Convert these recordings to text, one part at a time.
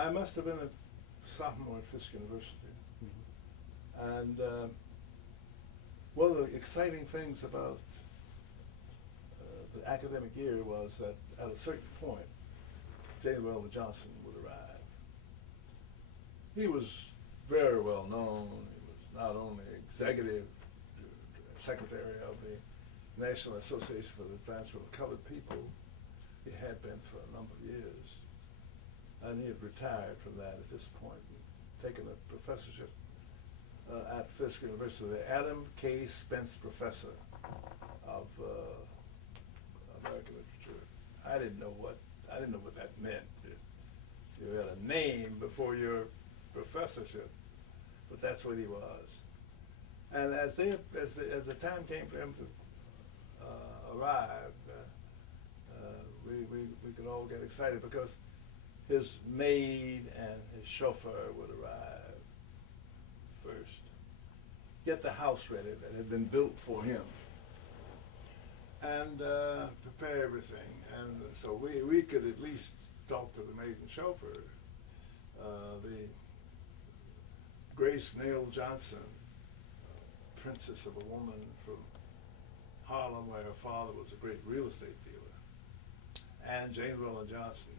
I must have been a sophomore at Fisk University. And one of the exciting things about the academic year was that at a certain point, James Weldon Johnson would arrive. He was very well known. He was not only executive secretary of the National Association for the Advancement of Colored People, he had been for a number of years. And he had retired from that at this point and taken a professorship at Fisk University, the Adam K. Spence Professor of American Literature. I didn't know what that meant. You had a name before your professorship, but that's what he was. And as the time came for him to arrive, we could all get excited because his maid and his chauffeur would arrive first, get the house ready that had been built for him, and prepare everything. And so we could at least talk to the maid and chauffeur. The Grace Nail Johnson, princess of a woman from Harlem, where her father was a great real estate dealer, and James Weldon Johnson,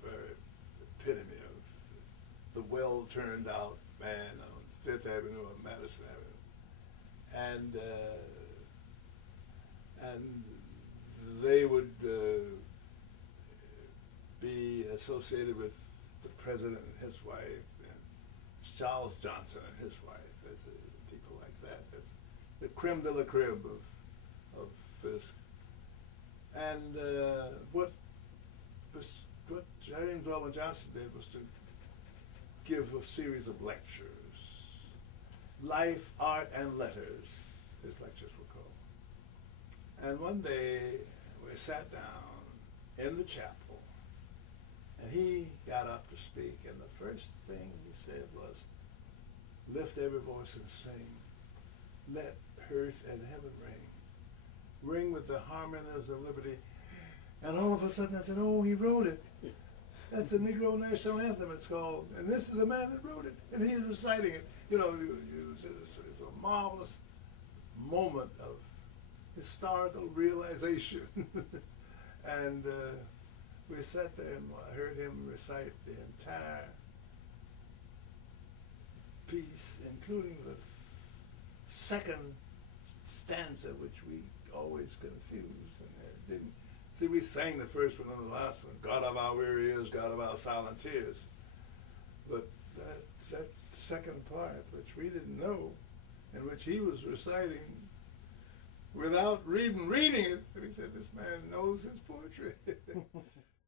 very epitome of the well-turned-out man on Fifth Avenue and Madison Avenue, and they would be associated with the president and his wife, and Charles Johnson and his wife, people like that. That's the creme de la creme of Fisk. And what James Weldon Johnson did was to give a series of lectures. Life, Art, and Letters, his lectures were called. And one day we sat down in the chapel, and he got up to speak, and the first thing he said was, "Lift every voice and sing. Let earth and heaven ring. Ring with the harmonies of liberty." And all of a sudden I said, "Oh, he wrote it. That's the Negro National Anthem, it's called. And this is the man that wrote it." And he was reciting it. You know, it was a marvelous moment of historical realization. And we sat there and I heard him recite the entire piece, including the second stanza, which we always confused and didn't. See, we sang the first one and the last one, "God of our weary ears, God of our silent tears." But that second part, which we didn't know, and which he was reciting without reading it, and he said, "This man knows his poetry."